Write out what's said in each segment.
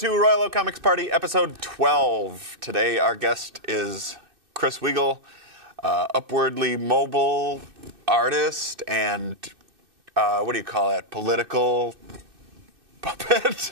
to Royal Oak Comics Party, episode 12. Today, our guest is Chris Weagel, upwardly mobile artist and, what do you call it, political puppet?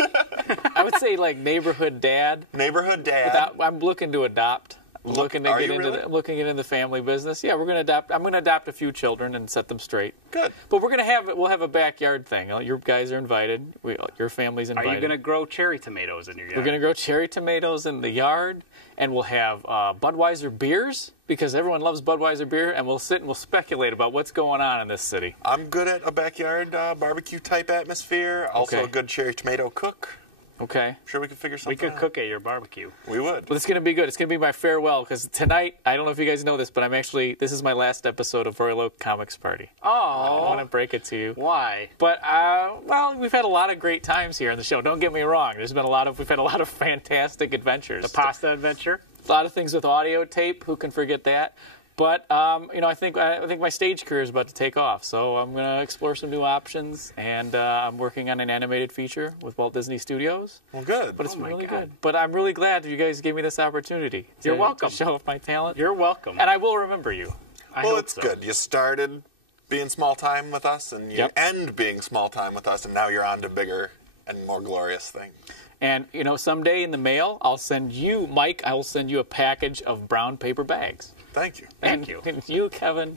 I would say like neighborhood dad. Neighborhood dad. I'm looking to adopt. Looking to get into the family business. Yeah, we're gonna adopt. I'm gonna adopt a few children and set them straight. Good. But we'll have a backyard thing. Your guys are invited. Your family's invited. Are you gonna grow cherry tomatoes in your yard? We're gonna grow cherry tomatoes in the yard, and we'll have Budweiser beers because everyone loves Budweiser beer, and we'll sit and we'll speculate about what's going on in this city. I'm good at a backyard barbecue type atmosphere. Also a good cherry tomato cook. Okay. Sure, we could figure something out. We could cook at your barbecue. We would. Well, it's going to be good. It's going to be my farewell, because tonight, I don't know if you guys know this, but this is my last episode of Royal Oak Comics Party. Oh. I want to break it to you. Why? But, well, we've had a lot of great times here on the show. Don't get me wrong. We've had a lot of fantastic adventures. The pasta adventure? A lot of things with audio tape. Who can forget that? But I think my stage career is about to take off, so I'm going to explore some new options, and I'm working on an animated feature with Walt Disney Studios. Well, good. But it's really good. But I'm really glad that you guys gave me this opportunity. You're welcome. To show off my talent. You're welcome. And I will remember you. Well, it's good. You started being small time with us, and you end being small time with us, and now you're on to bigger and more glorious things. And someday in the mail, I'll send you, Mike. I will send you a package of brown paper bags. Thank you. Thank you. And you, Kevin,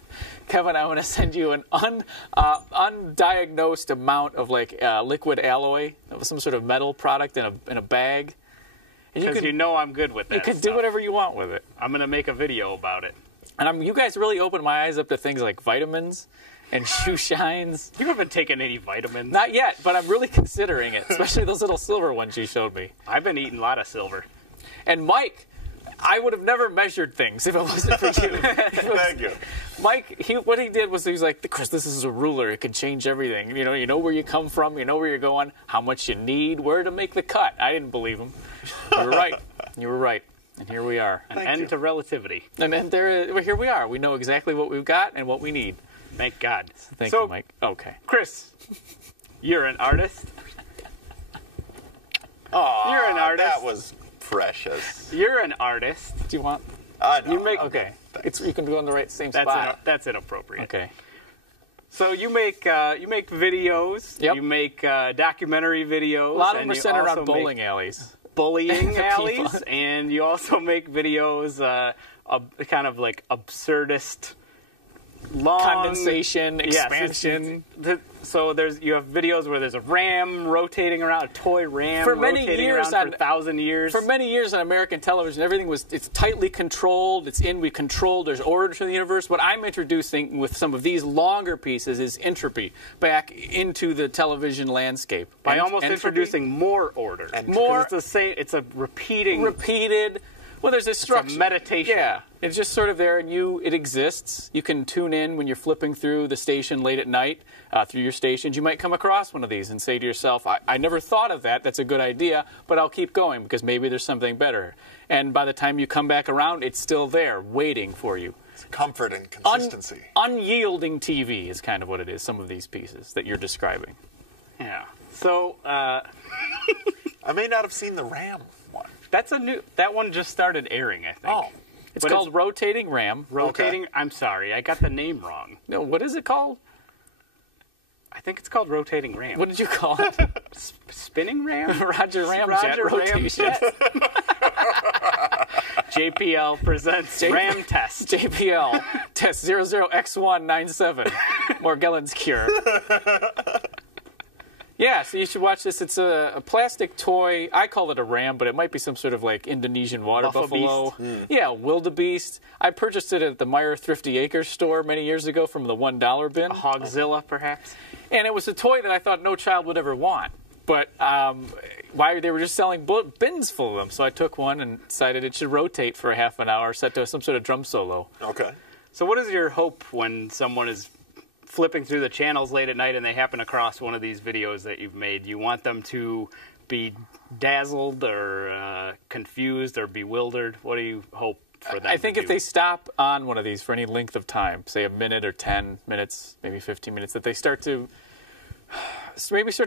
I'm going to send you an undiagnosed amount of liquid alloy, of some sort of metal product in a bag. Because you know I'm good with that. You can do whatever you want with it. I'm going to make a video about it. And you guys really opened my eyes up to things like vitamins and shoe shines. You haven't taken any vitamins. Not yet, but I'm really considering it, especially those little silver ones you showed me. I've been eating a lot of silver. And Mike, I would have never measured things if it wasn't for you. Thank you. Mike, what he did was he was like, Chris, this is a ruler. It can change everything. You know where you come from. You know where you're going, how much you need, where to make the cut. I didn't believe him. You were right. You were right. And here we are. An end to relativity. And then here we are. We know exactly what we've got and what we need. Thank God. Thank you, Mike. Okay. Chris, you're an artist. Oh, you're an artist. That was precious. You're an artist. Do you want? No. You make okay. You can go in the same spot. That's inappropriate. Okay. So you make videos. Yep. You make documentary videos. A lot of them are centered around bowling alleys. Bullying alleys, and you also make videos, kind of like absurdist, long condensation, expansion. So you have videos where there's a ram rotating around, a toy ram rotating around for 1,000 years. For many years on American television, it's tightly controlled. We control. There's order to the universe. What I'm introducing with some of these longer pieces is entropy back into the television landscape. By almost introducing more order. And more. It's the same. It's a repeated. Well, there's a structure. It's a meditation. Yeah. It's just sort of there, and it exists. You can tune in when you're flipping through the station late at night, through your stations. You might come across one of these and say to yourself, I never thought of that. That's a good idea, but I'll keep going because maybe there's something better. And by the time you come back around, it's still there, waiting for you. It's comfort and consistency. Unyielding TV is kind of what it is, some of these pieces that you're describing. Yeah. So, I may not have seen the ram one. That one just started airing, I think. Oh. It's called Rotating Ram. Rotating. Okay. I'm sorry, I got the name wrong. No, what is it called? I think it's called Rotating Ram. What did you call it? Spinning Ram? Roger Ramjet rotation. JPL presents Ram Test. JPL Test 00X197. Morgellons Cure. Yeah, so you should watch this. It's a plastic toy. I call it a ram, but it might be some sort of like Indonesian water buffalo. Yeah, wildebeest. I purchased it at the Meyer Thrifty Acres store many years ago from the $1 bin. A Hogzilla, perhaps? And it was a toy that I thought no child would ever want. But they were just selling bins full of them. So I took one and decided it should rotate for a half an hour, set to some sort of drum solo. Okay. So what is your hope when someone is flipping through the channels late at night and they happen across one of these videos that you've made? You want them to be dazzled or confused or bewildered? What do you hope for them? I think if they stop on one of these for any length of time, say a minute or 10 minutes, maybe 15 minutes, that they start to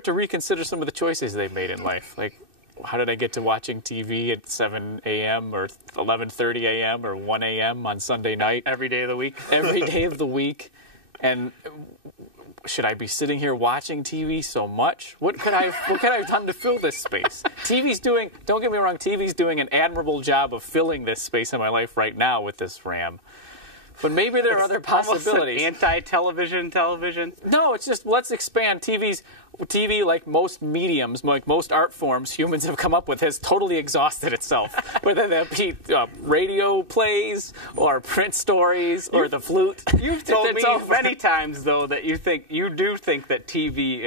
reconsider some of the choices they've made in life. Like, how did I get to watching TV at 7 a.m. or 11:30 a.m. or 1 a.m. on Sunday night? Every day of the week. Every day of the week. And should I be sitting here watching TV so much? What could I have done to fill this space? Don't get me wrong, TV's doing an admirable job of filling this space in my life right now with this RAM. But maybe there are other possibilities. Anti-television television? No, it's just let's expand. TV, like most mediums, like most art forms humans have come up with, has totally exhausted itself. Whether that be radio plays or print stories or the flute. You've told me many times, though, that you do think that TV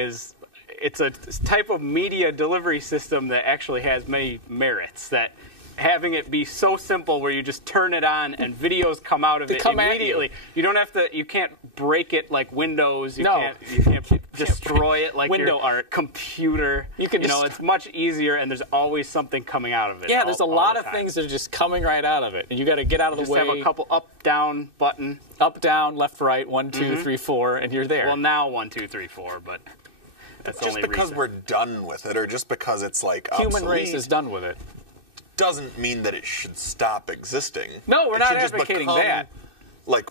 it's a type of media delivery system that actually has many merits. That having it be so simple where you just turn it on and videos come out of it immediately. You can't break it like Windows. You can't destroy it like your computer. It's much easier, and there's always something coming out of it. Yeah, there's a lot of things that are just coming right out of it, and you got to get out of the way. Just have a couple up, down button. Up, down, left, right, 1, 2, 3, 4, and you're there. Well, now 1, 2, 3, 4, but that's just only because recent. we're done with it, or just because it's like human obsolete, race is done with it. doesn't mean that it should stop existing. No, we're not advocating that. Like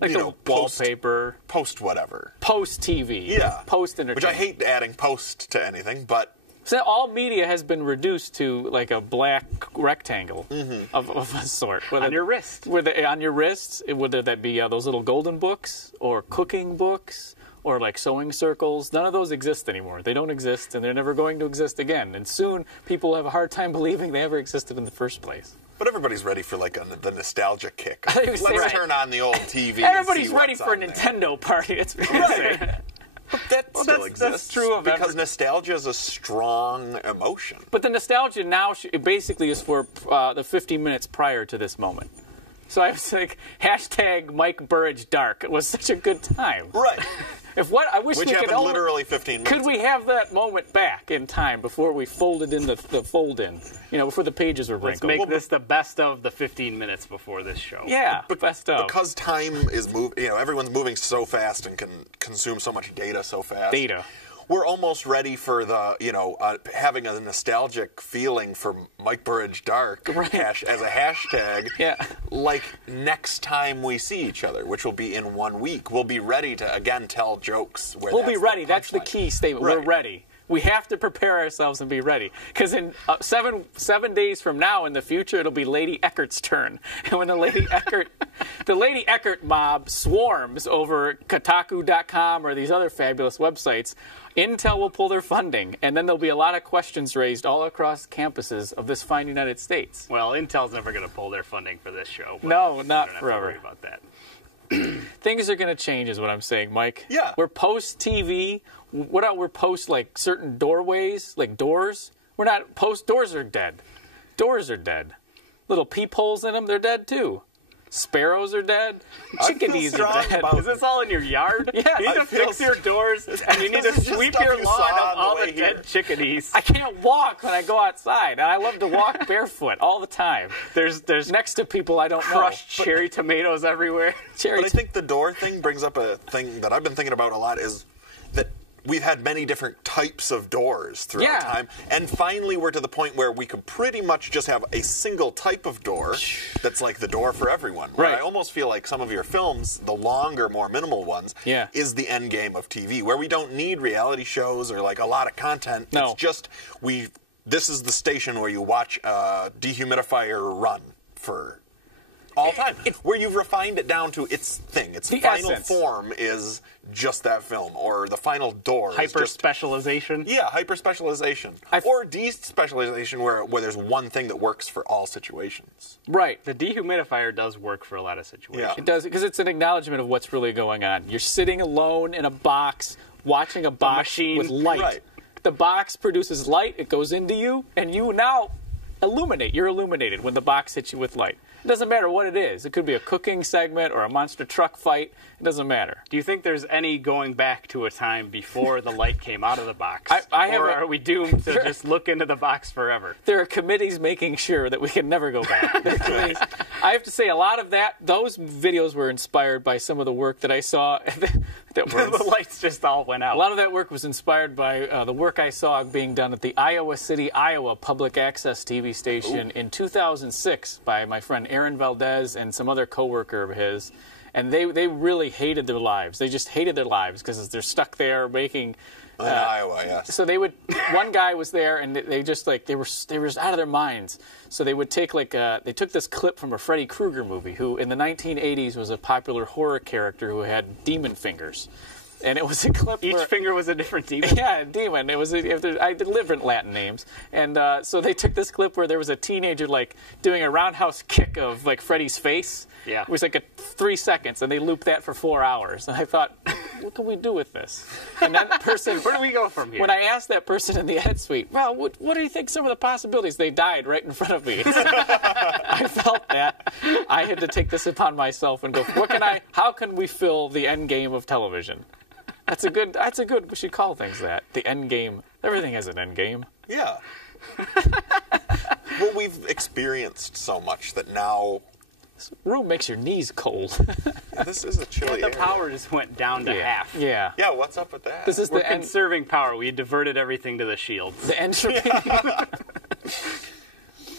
the wallpaper, post whatever, post TV, post entertainment. Which I hate adding post to anything, but so all media has been reduced to like a black rectangle of a sort. On your wrist. On your wrists, whether that be those little golden books or cooking books or like sewing circles. None of those exist anymore. They don't exist, and they're never going to exist again. And soon, people will have a hard time believing they ever existed in the first place. But everybody's ready for like the nostalgia kick. Let's turn on the old TV. Everybody's ready for a Nintendo party. It's right. But that still exists. That's true of because nostalgia is a strong emotion. But the nostalgia now basically is for the 15 minutes prior to this moment. So I was like, hashtag Mike Burridge Dark. It was such a good time. Right. I wish Which we could happened literally 15 minutes Could we have that moment back in time before we folded in the fold-in? Before the pages were wrinkled. Let's make this the best of the 15 minutes before this show. Yeah, best of. Because time is moving, everyone's moving so fast and can consume so much data so fast. We're almost ready for the, having a nostalgic feeling for Mike Burridge Dark as a hashtag. Yeah. Like next time we see each other, which will be in 1 week, we'll be ready to again tell jokes. We'll be ready. That's the key statement. Right. We're ready. We have to prepare ourselves and be ready. Because in 7 days from now in the future, it'll be Lady Eckert's turn. And when the Lady Eckert mob swarms over Kotaku.com or these other fabulous websites, Intel will pull their funding. And then there'll be a lot of questions raised all across campuses of this fine United States. Well, Intel's never going to pull their funding for this show. No, not forever. I don't have to worry about that. Things are going to change is what I'm saying, Mike. Yeah. We're post-TV. We're post, like, certain doorways, like doors. We're not post. Doors are dead. Doors are dead. Little peepholes in them, they're dead, too. Sparrows are dead. Chickadees are dead. Is this all in your yard? Yeah. You need to fix your doors, and you need to sweep your lawn of all the dead chickadees. I can't walk when I go outside, and I love to walk barefoot all the time. There's next to people I don't know. Crushed cherry tomatoes everywhere. But I think the door thing brings up a thing that I've been thinking about a lot is that we've had many different types of doors throughout time, and finally we're to the point where we could pretty much just have a single type of door that's like the door for everyone. Right. I almost feel like some of your films, the longer, more minimal ones, is the end game of TV, where we don't need reality shows or like a lot of content. No. It's just this is the station where you watch a dehumidifier run for all time, where you've refined it down to its thing. Its final form is just that film, or the final door. Hyper-specialization? Yeah, hyper-specialization. Or de-specialization, where there's one thing that works for all situations. Right. The dehumidifier does work for a lot of situations. Yeah. It does, because it's an acknowledgement of what's really going on. You're sitting alone in a box, watching a box with light. Right. The box produces light, it goes into you, and you now illuminate. You're illuminated when the box hits you with light. It doesn't matter what it is. It could be a cooking segment or a monster truck fight. It doesn't matter. Do you think there's any going back to a time before the light came out of the box? Or are we doomed to just look into the box forever? There are committees making sure that we can never go back. I have to say, a lot of those videos were inspired by some of the work that I saw. The lights just all went out. A lot of that work was inspired by the work I saw being done at the Iowa City, Iowa public access TV station in 2006 by my friend Aaron Valdez and some other coworker of his. And they really hated their lives. They just hated their lives because they're stuck there making... in Iowa, yes. So they would. One guy was there, and they just they were out of their minds. So they would take they took this clip from a Freddy Krueger movie, who in the 1980s was a popular horror character who had demon fingers, and it was a clip. Each finger was a different demon. Yeah, a demon. It was. I delivered Latin names, and so they took this clip where there was a teenager doing a roundhouse kick of Freddy's face. Yeah. It was 3 seconds, and they looped that for 4 hours. And I thought, what can we do with this? And that person, where do we go from here? When I asked that person in the edit suite, well, what do you think some of the possibilities? They died right in front of me. I felt that I had to take this upon myself and go, how can we fill the end game of television? That's a good, we should call things that. The end game. Everything has an end game. Yeah. Well, we've experienced so much that now... This room makes your knees cold. Yeah, this is a chilly The power just went down to half. Yeah. Yeah, what's up with that? We're conserving power. We diverted everything to the shields. The entropy. The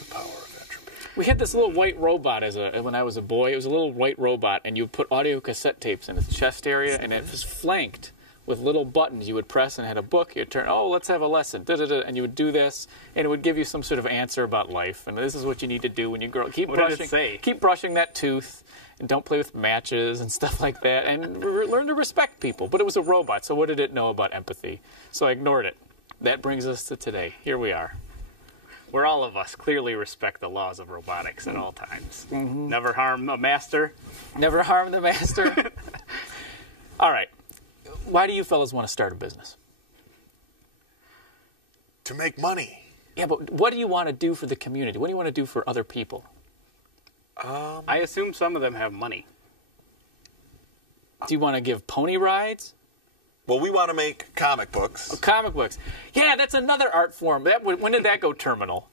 power of entropy. We had this little white robot when I was a boy. It was a little white robot, and you would put audio cassette tapes in its chest area, and it was flanked with little buttons you would press, and had a book. You'd turn, let's have a lesson, and you would do this, and it would give you some sort of answer about life. And this is what you need to do when you grow. Keep brushing that tooth, and don't play with matches and stuff like that, and learn to respect people. But it was a robot, so what did it know about empathy? So I ignored it. That brings us to today. Here we are. Where all of us clearly respect the laws of robotics at all times. Mm-hmm. Never harm a master. Never harm the master. All right. Why do you fellas want to start a business? To make money. Yeah, but what do you want to do for the community? What do you want to do for other people? I assume some of them have money. Do you want to give pony rides? Well, we want to make comic books. Oh, comic books. Yeah, that's another art form. When did that go terminal?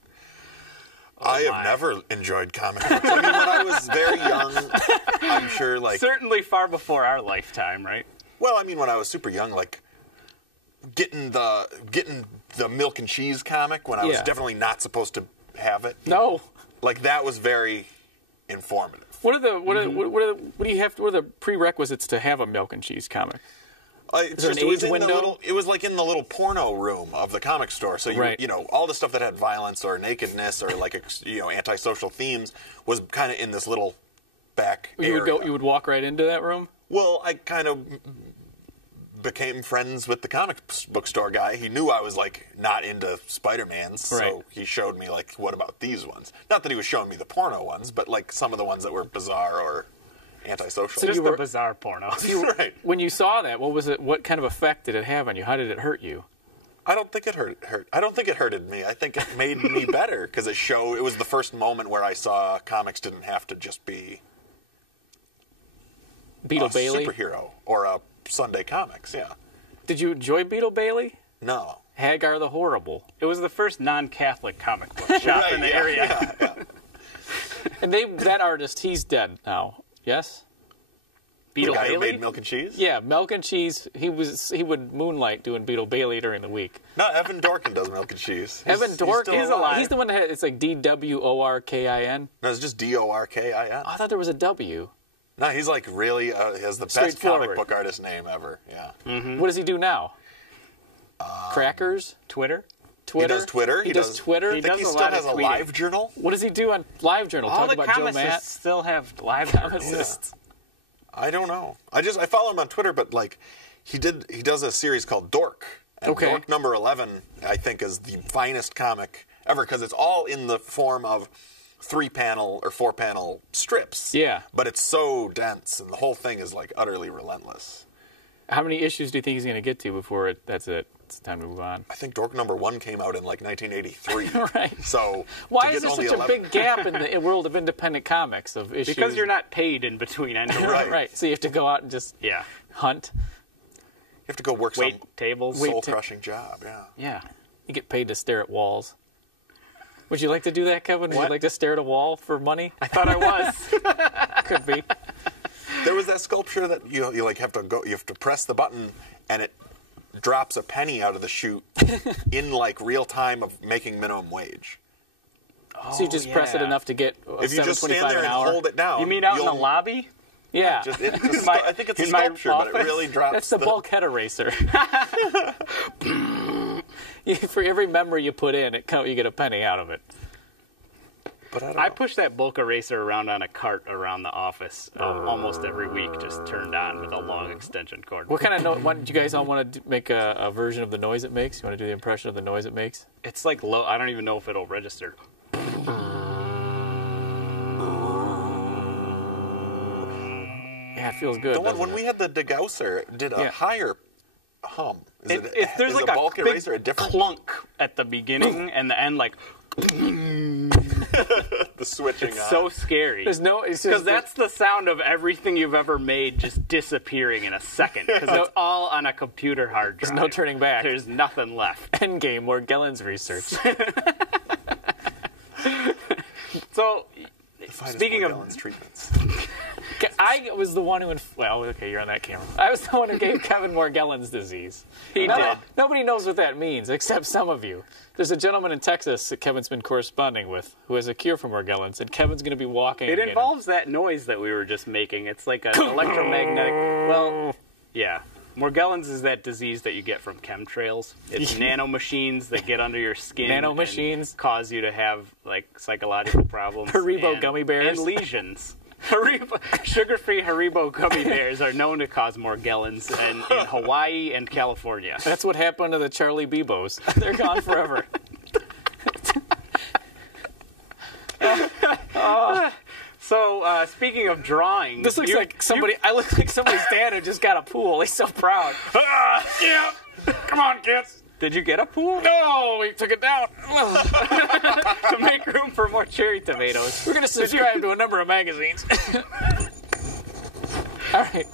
I have never enjoyed comic books. I mean, when I was very young, I'm sure, Certainly far before our lifetime, right? Well, I mean, when I was super young, getting the milk and cheese comic when I was definitely not supposed to have it. No. That was very informative. What are the prerequisites to have a milk and cheese comic? It was in the little porno room of the comic store. So all the stuff that had violence or nakedness or antisocial themes was kind of in this little back area. You would walk right into that room? Well, I kind of became friends with the comic book store guy. He knew I was not into Spider-Mans, so he showed me what about these ones? Not that he was showing me the porno ones, but some of the ones that were bizarre or antisocial. So just the bizarre pornos. Right. When you saw that, what was it? What kind of effect did it have on you? How did it hurt you? I don't think it hurt. I don't think it hurted me. I think it made me better because it was the first moment where I saw comics didn't have to just be Beetle Bailey superhero or a Sunday Comics. Yeah. Did you enjoy Beetle Bailey? No. Hagar the Horrible. It was the first non-Catholic comic book shop in the area. Yeah. And that artist, he's dead now. Yes. Beetle Bailey who made Milk and Cheese. Yeah, Milk and Cheese. He would moonlight doing Beetle Bailey during the week. No, Evan Dorkin does Milk and Cheese. Evan Dorkin is alive. He's the one that it's DWORKIN. No, it's just DORKIN. Oh, I thought there was a W. No, he's really he has the best comic book artist name ever. Yeah. Mm-hmm. What does he do now? Crackers? Twitter? He does Twitter. He does Twitter. I think he still has a live journal. What does he do on live journal? All Talk the about Joe Matt? still have live journals. Yeah. I don't know. I follow him on Twitter, but he does a series called Dork. And Dork number 11, I think, is the finest comic ever because it's all in the form of 3-panel or 4-panel strips. Yeah. But it's so dense, and the whole thing is utterly relentless. How many issues do you think he's going to get to before that's it? It's time to move on. I think Dork number 1 came out in like 1983. Right. So why to is get there such only a 11 big gap in the world of independent comics of issues? Because you're not paid in between anything. Right. Right. So you have to go out and just hunt. You have to go work Wait some tables. soul-crushing job. Yeah. Yeah. You get paid to stare at walls. Would you like to do that, Kevin? Would What? you like to stare at a wall for money? I thought I was. Could be. There was that sculpture that you like have to go. You have to press the button, and it drops a penny out of the chute in like real time of making minimum wage. So you just press it enough to get If you just stand $7.25 there an and hour. hold it down, You mean out in the you'll lobby? Yeah. I think it's a in my sculpture, but it office? really drops. That's the bulkhead eraser. For every member you put in, you get a penny out of it. But I don't I know. push that bulk eraser around on a cart around the office almost every week, just turned on with a long extension cord. What kind of noise? Do you guys all want to make a version of the noise it makes? You want to do the impression of the noise it makes? It's like low. I don't even know if it'll register. Yeah, it feels good. The one doesn't when it? we had the Degausser did a Yeah. higher hum. Is There's is like a a bulk big eraser a different clunk at the beginning and the end, like the switching it's on. so scary. There's no. It's Because just that's the sound of everything you've ever made just disappearing in a second. Because it's all on a computer hard drive. There's no turning back. There's nothing left. Endgame, Morgellons research. So, The finest speaking of- Morgellons treatments. I was the one who. Well, okay, you're on that camera. I was the one who gave Kevin Morgellons disease. He did. Nobody knows what that means except some of you. There's a gentleman in Texas that Kevin's been corresponding with who has a cure for Morgellons, and Kevin's going to be walking. It involves that noise that we were just making. It's like an electromagnetic. Well, yeah. Morgellons is that disease that you get from chemtrails. It's nanomachines that get under your skin. Nanomachines. And cause you to have like psychological problems. Haribo and- gummy bears. And lesions. Sugar-free Haribo gummy bears are known to cause Morgellons in Hawaii and California. That's what happened to the Charlie Bebos. They're gone forever. So, speaking of drawing, This looks like somebody. I look like somebody's dad who just got a pool. He's so proud. Yeah. Come on, kids. Did you get a pool? No, we took it down. To make room for more cherry tomatoes. We're going to subscribe to a number of magazines. All right.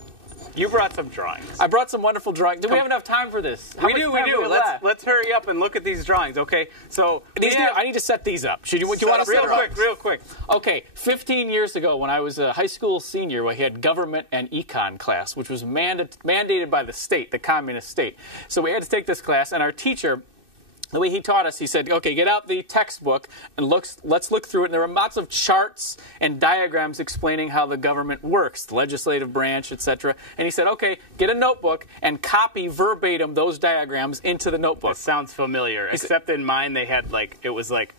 You brought some drawings. I brought some wonderful drawings. Do we have enough time for this? How We much do. time have left? Let's hurry up and look at these drawings, okay? So I need to set these up. Do you want to set real quick. Okay, 15 years ago when I was a high school senior, we had government and econ class, which was mandated by the state, the communist state. So we had to take this class, and our teacher, the way he taught us, he said, okay, get out the textbook and let's look through it. And there were lots of charts and diagrams explaining how the government works, the legislative branch, etc. And he said, okay, get a notebook and copy verbatim those diagrams into the notebook. That sounds familiar, except in mine they had it was like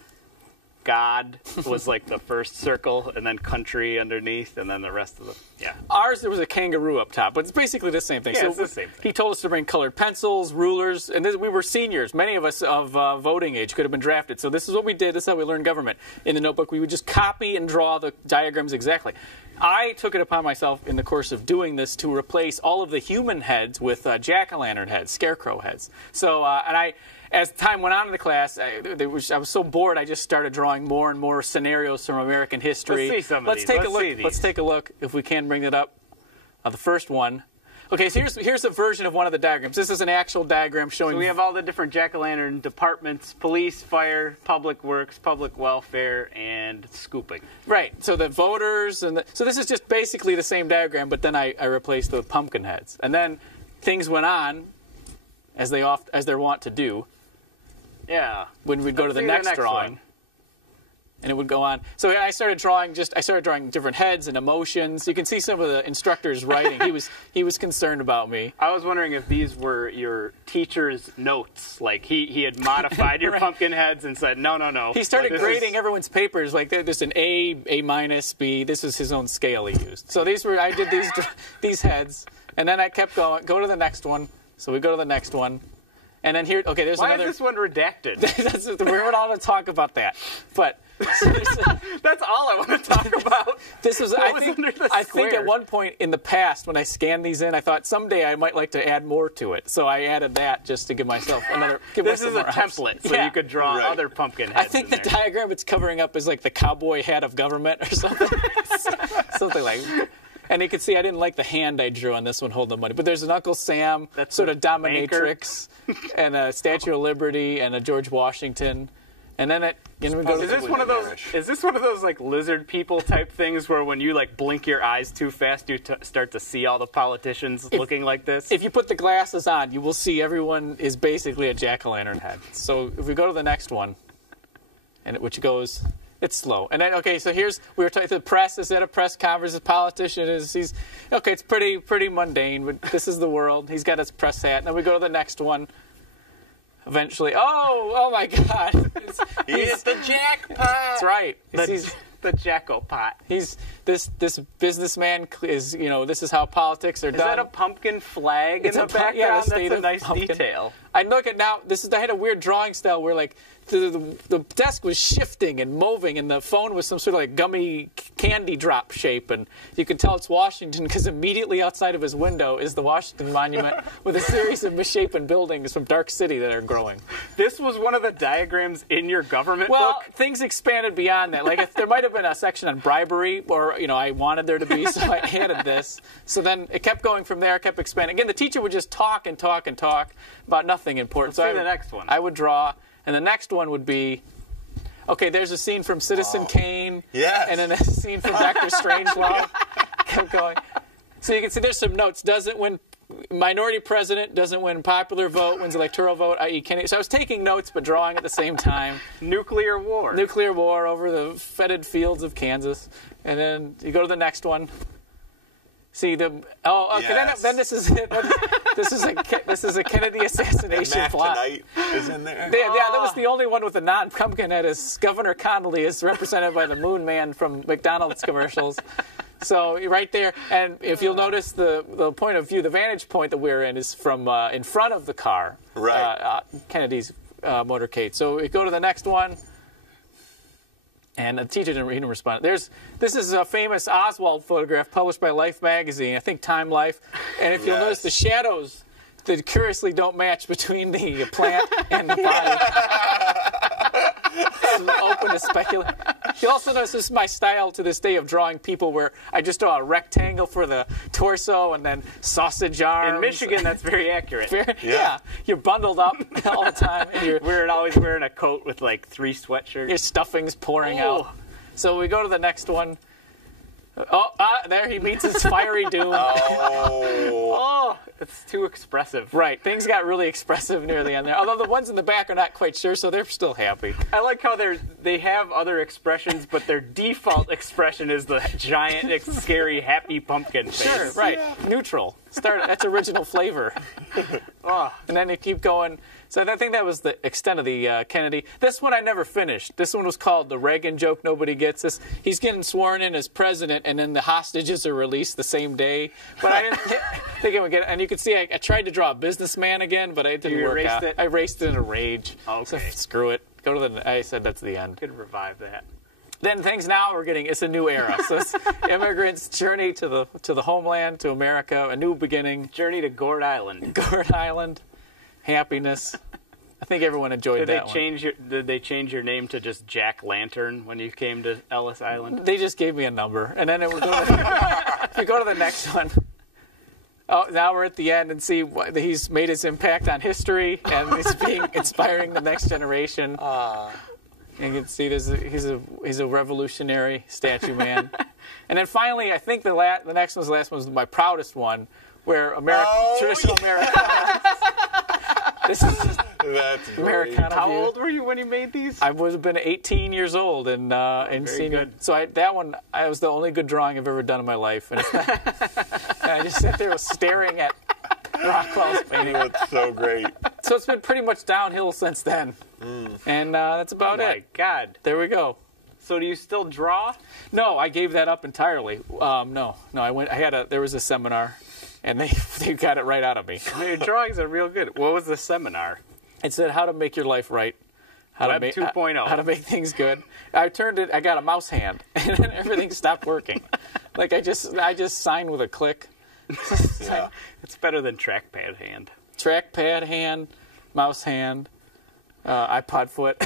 God was like the first circle, and then country underneath, and then the rest of Ours, there was a kangaroo up top, but it's basically the same thing. Yeah, so it's the same thing. He told us to bring colored pencils, rulers, and we were seniors. Many of us of voting age could have been drafted. So this is what we did. This is how we learned government. In the notebook, we would just copy and draw the diagrams exactly. I took it upon myself in the course of doing this to replace all of the human heads with jack-o'-lantern heads, scarecrow heads. So, as time went on in the class, I was so bored, I just started drawing more and more scenarios from American history. Let's see some of Let's these. take Let's a look. see these. Let's take a look if we can bring it up. The first one. Okay, so here's a version of one of the diagrams. This is an actual diagram showing. So we have all the different jack-o'-lantern departments: police, fire, public works, public welfare, and scooping. Right. So the voters so this is just basically the same diagram, but then I replaced the pumpkin heads, and then things went on as they're wont to do. Yeah. When we'd go to Let's the see next drawing. one. And it would go on. So I started drawing different heads and emotions. You can see some of the instructor's writing. He was concerned about me. I was wondering if these were your teacher's notes. Like he had modified your Right. pumpkin heads and said, no. He started This grading is- everyone's papers like there's an A minus, B. This is his own scale he used. So I did these heads, and then I kept going. Go to the next one. So we go to the next one. And then here, okay, there's Why another. is this one redacted? We're not going to talk about that. But That's all I want to talk about. this was, What was under the I think at square? one point in the past when I scanned these in, I thought someday I might like to add more to it. So I added that just to give myself another. This is a template, so Yeah. you could draw Right. other pumpkin heads. I think the in there. diagram it's covering up is like the cowboy hat of government or something. Something like. And you can see I didn't like the hand I drew on this one holding the money. But there's an Uncle Sam, That's sort a of dominatrix, and a Statue of Liberty, and a George Washington. And then we go to Is this one of those? Is this one of those like lizard people type things where when you like blink your eyes too fast, you start to see all the politicians looking like this? If you put the glasses on, you will see everyone is basically a jack-o'-lantern head. So if we go to the next one, and which goes, it's slow. And then, okay, so here's, we were talking, the press is at a press conference, the politician he's, okay, it's pretty mundane, but this is the world. He's got his press hat. And then we go to the next one. Eventually, oh my God. It's the jackpot. That's right. The Jacko-pot. He's this businessman is, this is how politics are Is done. that a pumpkin flag It's in a the pu- background? yeah, the That's state a of nice pumpkin. detail. I look at now. I had a weird drawing style where like the desk was shifting and moving, and the phone was some sort of like gummy candy drop shape, and you can tell it's Washington because immediately outside of his window is the Washington Monument with a series of misshapen buildings from Dark City that are growing. This was one of the diagrams in your government Well, book? things expanded beyond that. Like if there might have been a section on bribery, or I wanted there to be, so I added this. So then it kept going from there, kept expanding. Again, the teacher would just talk and talk and talk about nothing important. Let's so see the next one. I would draw, and the next one would be, okay, there's a scene from Citizen Kane. Yes. And then a scene from Dr. Strangelove. Kept going. So you can see there's some notes. Doesn't win minority president, doesn't win popular vote, wins electoral vote, i.e. Kennedy. So I was taking notes but drawing at the same time. Nuclear war. Nuclear war over the fetid fields of Kansas. And then you go to the next one. See the okay. Yes. Then this is it. This is a Kennedy assassination Matt plot. Tonight is in there. Yeah, that was the only one with a non-pumpkin head. Is Governor Connolly is represented by the Moon Man from McDonald's commercials. So right there, and if you'll notice the point of view, the vantage point that we're in is from in front of the car, Right. Kennedy's motorcade. So we go to the next one. And the teacher didn't respond. This is a famous Oswald photograph published by Life magazine, I think Time Life. And if you'll notice, the shadows that curiously don't match between the plant and the body. It's open to speculate. You also notice this is my style to this day of drawing people where I just draw a rectangle for the torso and then sausage arms. In Michigan, that's very accurate. Yeah. You're bundled up all the time. And you're Always wearing a coat with like 3 sweatshirts. your stuffing's pouring Oh. out. So we go to the next one. There he meets his fiery doom. Oh, it's too expressive. Right, things got really expressive near the end there. Although the ones in the back are not quite sure, so they're still happy. I like how they have other expressions, but their default expression is the giant, scary, happy pumpkin face. Sure, right. Neutral. That's original flavor. And then you keep going. So I think that was the extent of the Kennedy. This one I never finished. This one was called The Reagan Joke Nobody Gets. He's getting sworn in as president, and then the hostages are released the same day. But I didn't think it would get. And you can see I tried to draw a businessman again, but it didn't You work erased out. it? I erased it in a rage. Okay. So screw it. Go to the. I said that's the end. Could revive that. Then things now we're getting. It's a new era. So it's immigrants' journey to the homeland, to America, a new beginning. Journey to Gourd Island. Gourd Island, happiness. I think everyone enjoyed Did that they change your name to just Jack Lantern when you came to Ellis Island? one. They just gave me a number, and then if we go to the next one. Oh, now we're at the end and see what he's made his impact on history, and he's inspiring the next generation. And you can see he's a revolutionary statue man. And then finally, I think the next one's the last one was my proudest one, where traditional Americana. This is That's great. Americana. How view. old were you when you made these? I would have been 18 years old in senior. good. So that one, I was the only good drawing I've ever done in my life, and, it's not, and I just sat there staring at Rockwell's painting. That's so great. So it's been pretty much downhill since then, and that's about Oh my it. God. There we go. So do you still draw? No, I gave that up entirely. No, there was a seminar, and they got it right out of me. Your drawings are real good. What was the seminar? It said how to make your life right. Web 2.0. How to make things good. I turned it. I got a mouse hand, and then everything stopped working. Like I just signed with a click. Yeah. It's better than trackpad hand. Trackpad hand, mouse hand, iPod foot.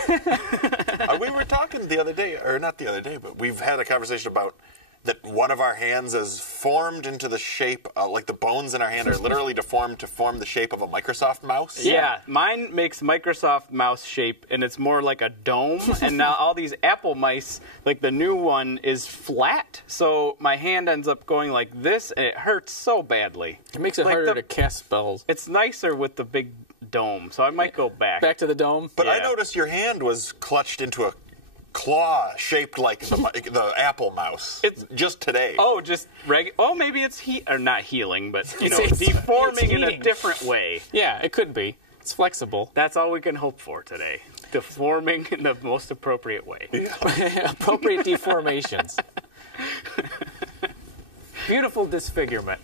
We were talking the other day, or not the other day, but we've had a conversation about that one of our hands is formed into the shape, like the bones in our hand are literally deformed to form the shape of a Microsoft mouse. Yeah, mine makes Microsoft mouse shape, and it's more like a dome. And now all these Apple mice, like the new one, is flat. So my hand ends up going like this, and it hurts so badly. It makes it Like harder to cast spells. It's nicer with the big dome, so I might go back. Back to the dome. But I Yeah. noticed your hand was clutched into a claw shaped like the Apple mouse. It's- just today. Oh, just Oh, maybe it's or not healing, but It's deforming in a heating. different way. Yeah, it could be. It's flexible. That's all we can hope for today. Deforming in the most appropriate way. Appropriate deformations. Beautiful disfigurement.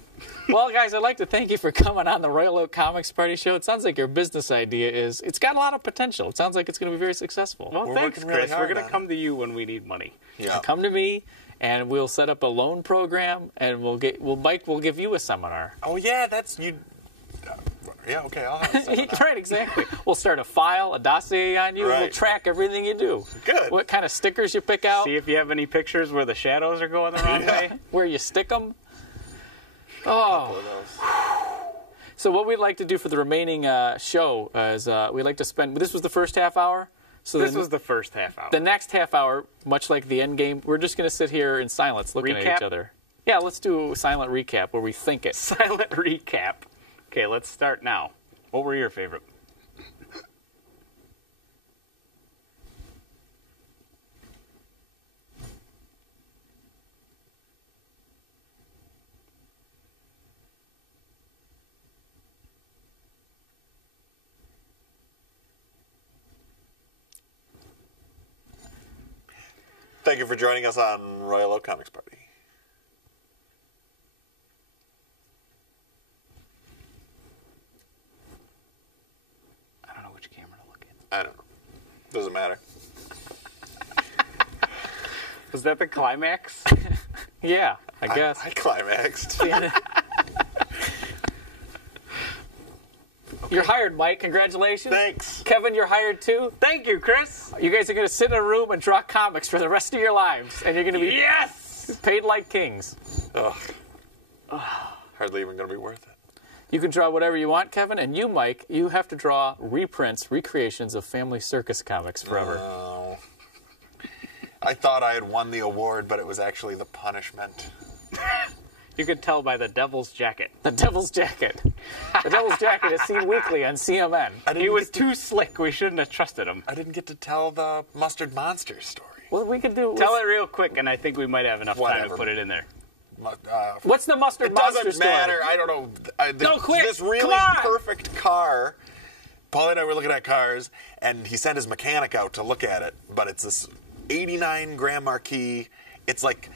Well, guys, I'd like to thank you for coming on the Royal Oak Comics Party Show. It sounds like your business idea it's got a lot of potential. It sounds like it's going to be very successful. Well, We're thanks, working really Chris. We're hard going on to come to you when we need money. Yeah. Come to me, and we'll set up a loan program, and Mike will give you a seminar. Oh yeah, that's you. Yeah, okay, I'll have a seminar. Right, exactly. We'll start a file, a dossier on you, and we'll Right. track everything you do. Good. What kind of stickers you pick out, See if you have any pictures where the shadows are going the wrong way. where you stick them. Couple Oh, of those. so what we'd like to do for the remaining show is we'd like to spend. This was the first half hour. So This the, was the first half hour. the next half hour, much like the end game, we're just going to sit here in silence, looking at Recap? each other. Yeah, let's do a silent recap where we think it. Silent recap. Okay, let's start now. What were your favorite? Thank you for joining us on Royal Oak Comics Party. I don't know which camera to look at. I don't know. Doesn't matter. Was that the climax? Yeah, I guess. I climaxed. You're hired, Mike. Congratulations. Thanks. Kevin, you're hired too. Thank you, Chris. You guys are going to sit in a room and draw comics for the rest of your lives, and you're going to be Yes! paid like kings. Ugh. Hardly even going to be worth it. You can draw whatever you want, Kevin, and you, Mike, you have to draw reprints, recreations of Family Circus comics forever. Oh. I thought I had won the award, but it was actually the punishment. You could tell by the devil's jacket. The Devil's Jacket. The Devil's Jacket is seen weekly on CMN. He was too slick. We shouldn't have trusted him. I didn't get to tell the Mustard Monster story. What we could do? Tell it real quick, and I think we might have enough time Whatever. to put it in there. What's the Mustard It Monster doesn't story? matter. I don't know. No, quick, This really come on! perfect car. Paulie and I were looking at cars, and he sent his mechanic out to look at it. But it's this 89 Grand Marquis. It's like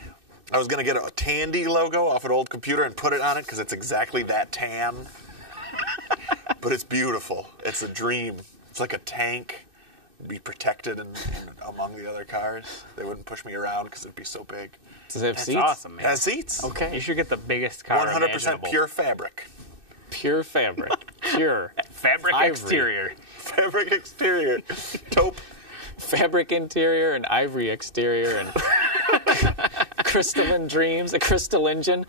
I was going to get a Tandy logo off an old computer and put it on it because it's exactly that tan. But it's beautiful. It's a dream. It's like a tank. It'd be protected among the other cars. They wouldn't push me around because it'd be so big. Does it have That's seats? awesome, man. It has seats. Okay. You should get the biggest car 100% imaginable. pure fabric. Pure fabric. Pure. fabric Ivory. exterior. Fabric exterior. Taupe. Fabric interior and ivory exterior and crystalline dreams, a crystal engine.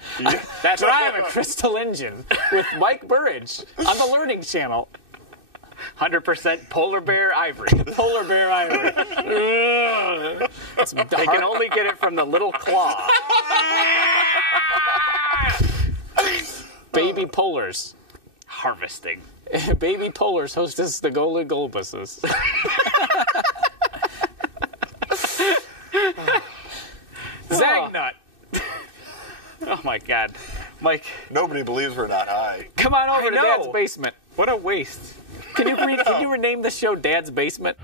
That's Drive a crystal engine with Mike Burridge on the Learning Channel. 100% polar bear ivory. Polar bear ivory. It's They can only get it from the little claw. baby polars. Harvesting. Baby polars hostess the Gola Golbuses. Zagnut. Oh my God, Mike! Nobody believes we're not high. Come on over I to know. Dad's Basement. What a waste. Can you rename the show Dad's Basement?